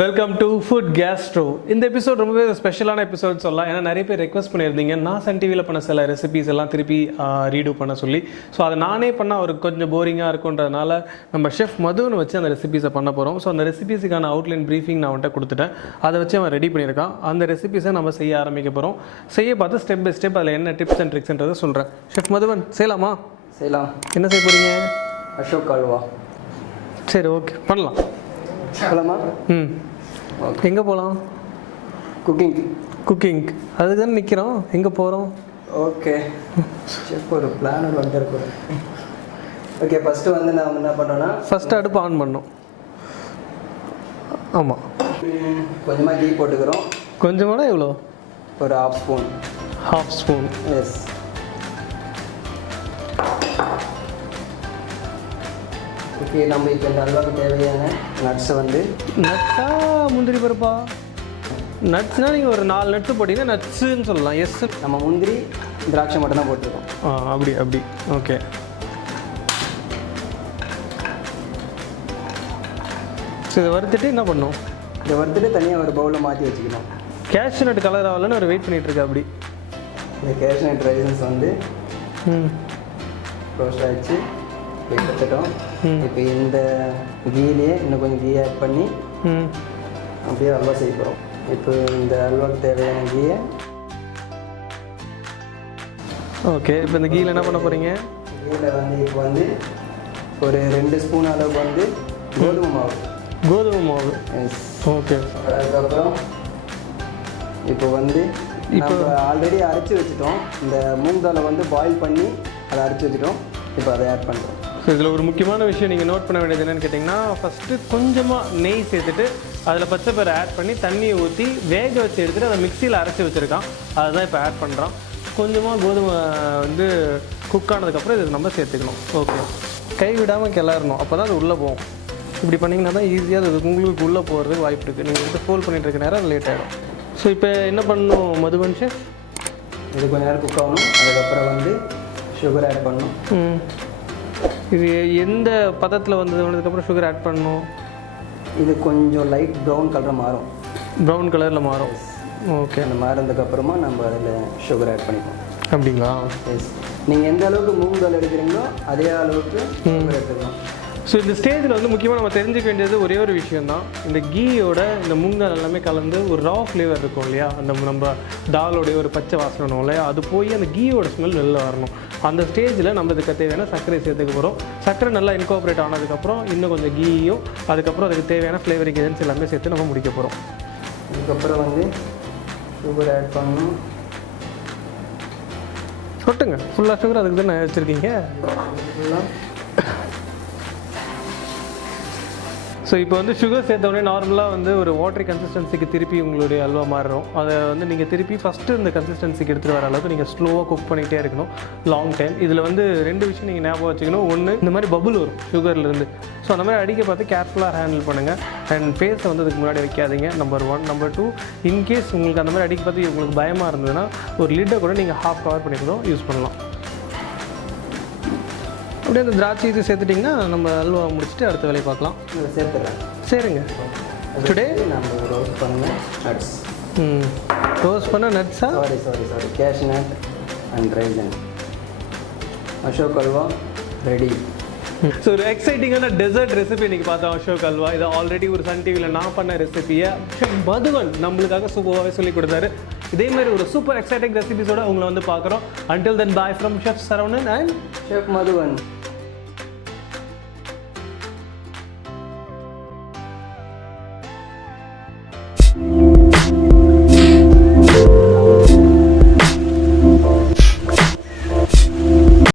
Welcome to food Castro. இந்த episode ரொம்பவே ஸ்பெஷலான எபிசோட் சொல்லலாம். ஏன்னா நிறைய பேர் ரெக்வஸ்ட் பண்ணியிருந்தீங்க நான் சன் டிவியில் பண்ண சில ரெசிபிஸ் எல்லாம் திருப்பி ரீடூ பண்ண சொல்லி. ஸோ அதை நானே பண்ணால் அவருக்கு கொஞ்சம் போரிங்காக இருக்குன்றதுனால நம்ம ஷெஃப் மதுன்னு வச்சு அந்த ரெசிபிஸை பண்ண போகிறோம். ஸோ அந்த ரெசிபிஸுக்கான அவுட்லைன் ப்ரீஃபிங் நான் வந்துட்டு கொடுத்துட்டேன். அதை வச்சு அவன் ரெடி பண்ணியிருக்கான். அந்த ரெசிபிஸை நம்ம செய்ய ஆரம்பிக்க போகிறோம். செய்ய பார்த்து ஸ்டெப் பை ஸ்டெப் அதில் என்ன டிப்ஸ் அண்ட் ட்ரிக்ஸ்ன்றதை சொல்கிறேன். ஷெஃப் மதுவன் செய்யலாமா? செய்யலாம். என்ன செய்ய போகிறீங்க? அசோக் ஹல்வா. சரி, ஓகே, பண்ணலாம். போகலாமா? எங்கே போகலாம்? குக்கிங் அதுக்கு தானே நிற்கிறோம். எங்கே போகிறோம்? ஓகே, ஒரு பிளான் வந்துருக்கோம். ஓகே, ஃபஸ்ட்டு வந்து நாம் என்ன பண்ணுறோன்னா ஃபஸ்ட்டு அடுப்பு ஆன் பண்ணோம். ஆமாம், கொஞ்சமாக கீ போட்டுக்கிறோம். கொஞ்சமான எவ்வளோ? ஒரு ஹாஃப் ஸ்பூன். எஸ். ஓகே, நம்ம இப்போ இந்த அல்வாவுக்கு தேவையான நட்ஸை வந்து நட்ஸா முந்திரி பருப்பா? நட்ஸ்னால் நீங்கள் ஒரு 4 நட்ஸு போட்டிங்கன்னா நட்ஸுன்னு சொல்லலாம். எஸ், நம்ம முந்திரி திராட்சை மட்டும் தான் போட்டிருக்கோம். அப்படி ஓகே. ஸோ இதை வறுத்துட்டு என்ன பண்ணணும்? இதை வறுத்துட்டு தனியாக ஒரு பவுலில் மாற்றி வச்சுக்கணும். கேஷ்யூநட் கலர் ஆகலன்னு ஒரு வெயிட் பண்ணிகிட்ருக்கேன். அப்படி இந்த கேஷ்யூநட் ரைசன்ஸ் வந்து ரோஸ்ட் ஆகிடுச்சு. எடுத்துட்டோம். இப்போ இந்த கீலேயே இன்னும் கொஞ்சம் கீ ஆட் பண்ணி அப்படியே அல்வா செய்ய போகிறோம். இப்போ இந்த அல்வாவுக்கு தேவையான கீயை ஓகே. இப்போ இந்த கீயில் என்ன பண்ண போகிறீங்க? கீயில் வந்து இப்போ வந்து ஒரு 2 ஸ்பூன் அளவுக்கு வந்து கோதுமை மாவு. Yes, okay. அதுக்கப்புறம் இப்போ வந்து இப்போ ஆல்ரெடி அரைச்சி வச்சுட்டோம். இந்த மூங் தாலை வந்து பாயில் பண்ணி அதை அரைச்சி வச்சுட்டோம். இப்போ அதை ஆட் பண்ணுறோம். ஸோ இதில் ஒரு முக்கியமான விஷயம் நீங்கள் நோட் பண்ண வேண்டியது என்னென்னு கேட்டிங்கன்னா, ஃபஸ்ட்டு கொஞ்சமாக நெய் சேர்த்துட்டு அதில் பச்சைப்பயிரை ஆட் பண்ணி தண்ணியை ஊற்றி வேக வச்சு எடுத்துகிட்டு அதை மிக்சியில் அரைச்சி வச்சுருக்கான். அதுதான் இப்போ ஆட் பண்ணுறான். கொஞ்சமாக கோதுமை வந்து குக் ஆனதுக்கப்புறம் இது நம்ம சேர்த்துக்கணும். ஓகே, கை விடாமல் கிளறணும். அப்போ தான் அது உள்ளே போகும். இப்படி பண்ணிங்கன்னா தான் ஈஸியாக அது உங்களுக்கு உள்ளே போகிறதுக்கு வாய்ப்பு இருக்குது. நீங்கள் வந்து ஃபோல்ட் பண்ணிகிட்டு இருக்க நேரம் லேட் ஆகிடும். ஸோ இப்போ என்ன பண்ணணும் மதுவன் ஷெஃப்? இது கொஞ்சம் நேரம் குக் ஆகணும். அதுக்கப்புறம் வந்து சுகர் ஆட் பண்ணணும். இது எந்த பதத்தில் வந்ததுக்கப்புறம் சுகர் ஆட் பண்ணணும்? இது கொஞ்சம் லைட் ப்ரௌன் கலரில் மாறும். ப்ரௌன் கலரில் மாறும். ஓகே, அந்த மாறினதுக்கப்புறமா நம்ம அதில் சுகர் ஆட் பண்ணிப்போம். அப்படிங்களா? எஸ். நீங்கள் எந்த அளவுக்கு மூங் தால் எடுக்கிறீங்களோ அதே அளவுக்கு சுகர் எடுத்துக்கலாம். ஸோ இந்த ஸ்டேஜில் வந்து முக்கியமாக நம்ம தெரிஞ்சுக்க வேண்டியது ஒரே ஒரு விஷயந்தான். இந்த கீயோட இந்த மூங் தால் எல்லாமே கலந்து ஒரு ரா ஃப்ளேவர் இருக்கும் இல்லையா, அந்த நம்ம தாலோடைய ஒரு பச்சை வாசனை இல்லையா, அது போய் அந்த கீயோட ஸ்மெல் வெளில வரணும். அந்த ஸ்டேஜில் நம்ம இதுக்கு தேவையான சர்க்கரை சேர்த்துக்க போகிறோம். சர்க்கரை நல்லா இன்கார்பரேட் ஆனதுக்கப்புறம் இன்னும் கொஞ்சம் கீயும் அதுக்கப்புறம் அதுக்கு தேவையான ஃப்ளேவரிங் ஏஜென்சி எல்லாமே சேர்த்து நம்ம முடிக்க போகிறோம். அதுக்கப்புறம் வந்து சுகர் ஆட் பண்ணணும். கொட்டுங்க ஃபுல்லாக சுகர். அதுக்கு தான் வச்சுருக்கீங்க ஃபுல்லாக. ஸோ இப்போ வந்து சுகர் சேர்த்தோடனே நார்மலாக வந்து ஒரு வாட்டரி கன்சிஸ்டன்சிக்கு திருப்பி உங்களுடைய அல்வா மாறும். அதை வந்து நீங்கள் திருப்பி ஃபஸ்ட்டு இந்த கன்சிஸ்டன்சிக்கு எடுத்துகிட்டு வர அளவுக்கு நீங்கள் ஸ்லோவாக குக் பண்ணிகிட்டே இருக்கணும் லாங் டைம். இதில் வந்து 2 விஷயம் நீங்கள் ஞாபகம் வச்சுக்கணும். ஒன்று, இந்த மாதிரி பபுள் வரும் சுகர்லேருந்து. ஸோ அந்த மாதிரி அடிக்க பார்த்து கேர்ஃபுல்லாக ஹேண்டில் பண்ணுங்கள். அண்ட் ஃபேஸை வந்து அதுக்கு முன்னாடி வைக்காதீங்க. நம்பர் 1. நம்பர் 2, இன்கேஸ் உங்களுக்கு அந்த மாதிரி அடிக்க பார்த்து உங்களுக்கு பயமாக இருந்ததுன்னா ஒரு லிட்டை கூட நீங்கள் ஹாஃப் கவர் பண்ணி கூட யூஸ் பண்ணலாம். அப்படியே அந்த திராட்சை இது சேர்த்துட்டிங்கன்னா நம்ம அல்வா முடிச்சுட்டு அடுத்த வேலையை பார்க்கலாம். சேர்த்துறேன். சரிங்க. டுடே நம்ம ரோஸ்ட் பண்ண நட்ஸ். ரோஸ்ட் பண்ண நட்ஸா? Sorry cashew nut and raisin. Ashok halwa ready. So ஒரு எக்ஸைட்டிங்கான டெசர்ட் ரெசிபி இன்றைக்கி பார்த்தோம். அசோக் ஹல்வா இது ஆல்ரெடி ஒரு சன் டிவியில் நான் பண்ண ரெசிபியை மதுவன் நம்மளுக்காக சூப்பராகவே சொல்லி கொடுத்தாரு. இதே மாதிரி ஒரு சூப்பர் எக்ஸைட்டிங் ரெசிபிஸோட உங்களை வந்து பார்க்குறோம். Until then, bye from Chef Saravanan and Chef Madhuvan.